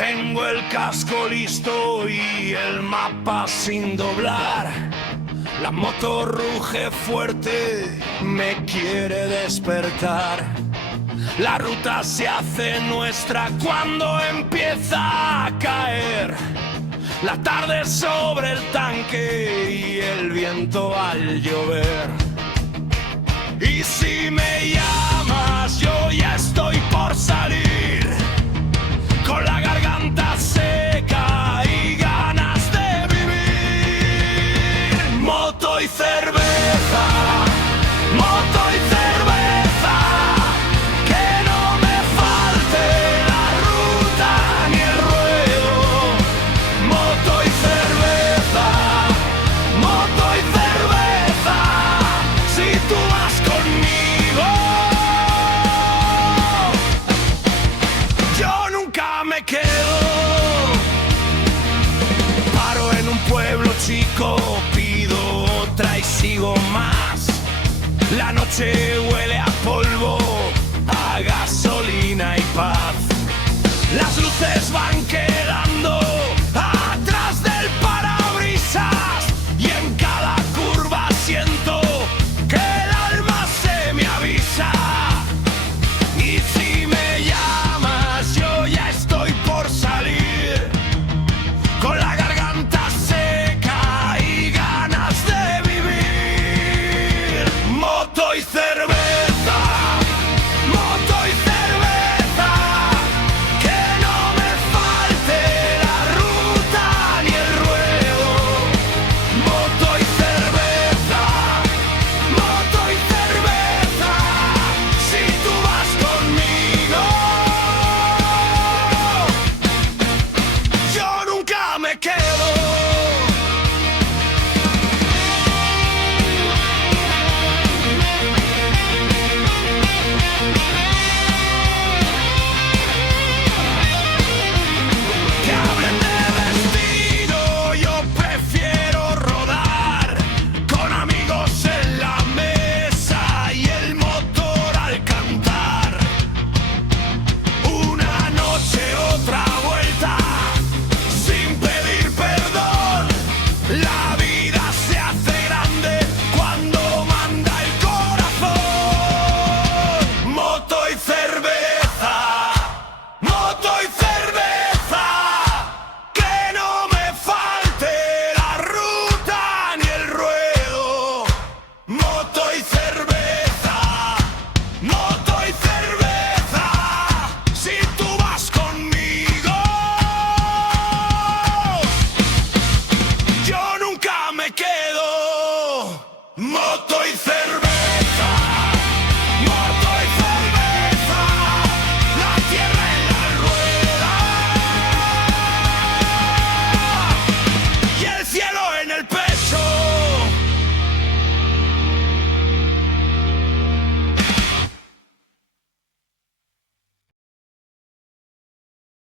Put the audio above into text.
Tengo el casco listo y el mapa sin doblar. La moto ruge fuerte, me quiere despertar. La ruta se hace nuestra cuando empieza a caer la tarde sobre el tanque y el viento al llover. Y si me llamas, yo ya estoy por salir, con la garganta seca y ganas de vivir. Moto y cerveza, moto y cerveza, que no me falte la ruta ni el ruedo. Moto y cerveza, moto y cerveza, si tú vas conmigo, yo nunca me quedo. Paro en un pueblo chico, pido otra y sigo más. La noche huele a polvo, a gasolina y paz. Las luces van que